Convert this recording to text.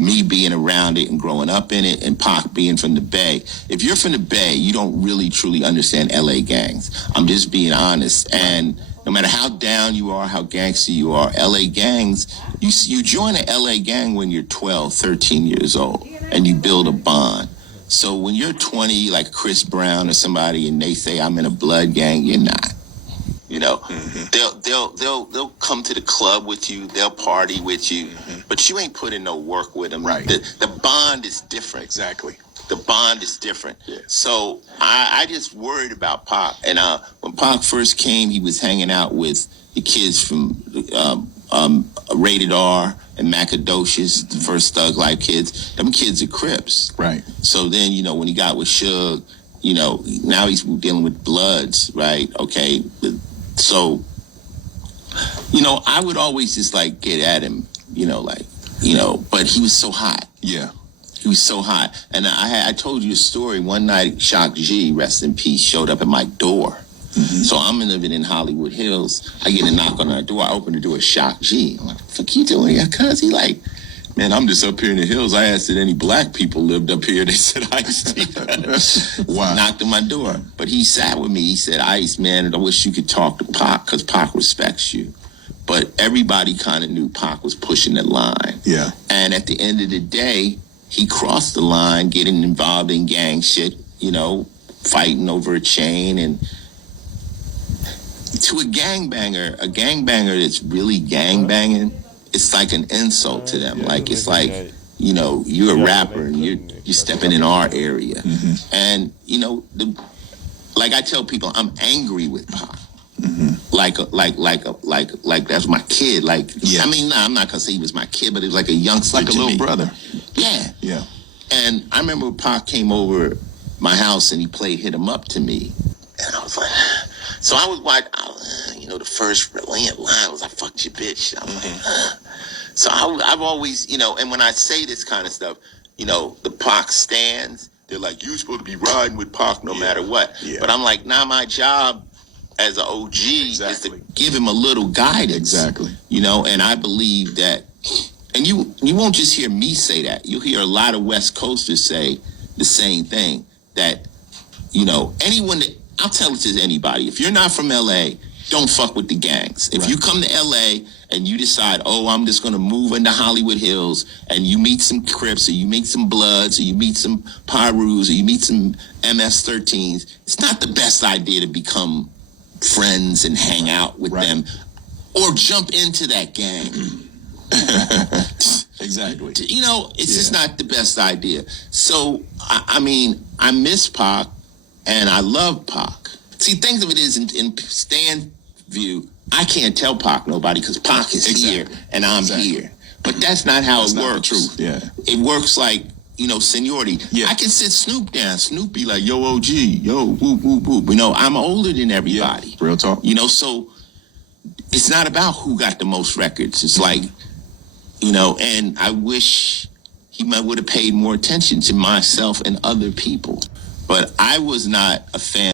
me being around it and growing up in it, and Pac being from the Bay. If you're from the Bay, you don't really truly understand LA gangs. I'm just being honest. And no matter how down you are, how gangster you are, LA gangs, you join an LA gang when you're 12, 13 years old, and you build a bond. So when you're 20, like Chris Brown or somebody, and they say, I'm in a blood gang, you're not. You know, they'll come to the club with you, they'll party with you, but you ain't putting no work with them. Right. The bond is different. Exactly. The bond is different. Yeah. So I just worried about Pac. And when Pac first came, he was hanging out with the kids from Rated R and Macadocious, the first Thug Life kids. Them kids are Crips. Right. So then, you know, when he got with Suge, you know, now he's dealing with Bloods, right? Okay. So, you know, I would always just like get at him, you know, like, you know, but he was so hot. Yeah. He was so hot. And I told you a story. One night, Shock G, rest in peace, showed up at my door. So I'm living in Hollywood Hills. I get a knock on our door. I open the door, Shock G. I'm like, what the fuck you doing here? Cuz he like, man, I'm just up here in the hills. I asked if any black people lived up here. They said Ice-T. Wow. Knocked on my door. But he sat with me. He said, Ice, man, I wish you could talk to Pac because Pac respects you. But everybody kind of knew Pac was pushing the line. Yeah. And at the end of the day, he crossed the line, getting involved in gang shit, you know, fighting over a chain. And to a gangbanger that's really gangbanging, it's like an insult to them. Like, it's like, you know, you're a rapper and you're stepping in our area. And, you know, like I tell people, I'm angry with Pac. Like that's my kid. Like, I mean, nah, I'm not gonna say he was my kid, but it was like a youngster, like a little brother. Yeah. Yeah. And I remember Pac came over my house and he played Hit 'Em Up to me, and I was like, so I was like, you know, the first line was, I fucked your bitch. I'm like, so I've always, you know, and when I say this kind of stuff, you know, the Pac stands, they're like, you're supposed to be riding with Pac no matter what. But I'm like, nah, my job as an OG is to give him a little guidance. Exactly. You know, and I believe that, and you won't just hear me say that. You'll hear a lot of West Coasters say the same thing, that, you know, anyone that, I'll tell it to anybody, if you're not from LA, don't fuck with the gangs. If you come to LA and you decide, oh, I'm just going to move into Hollywood Hills, and you meet some Crips, or you meet some Bloods, or you meet some Pyrus, or you meet some MS-13s, it's not the best idea to become friends and hang out with them or jump into that gang. Exactly. You know, it's just not the best idea. So, I mean, I miss Pac and I love Pac. See, things of it is, in Stan's view, I can't tell Pac nobody because Pac is here and I'm here. But that's not how it works. True. Yeah. It works like, you know, seniority. Yeah. I can sit Snoop down. Snoop be like, yo, OG, yo, whoop, whoop, whoop. You know, I'm older than everybody. Yeah. Real talk. You know, so it's not about who got the most records. It's like, you know, and I wish he would have paid more attention to myself and other people. But I was not a fan.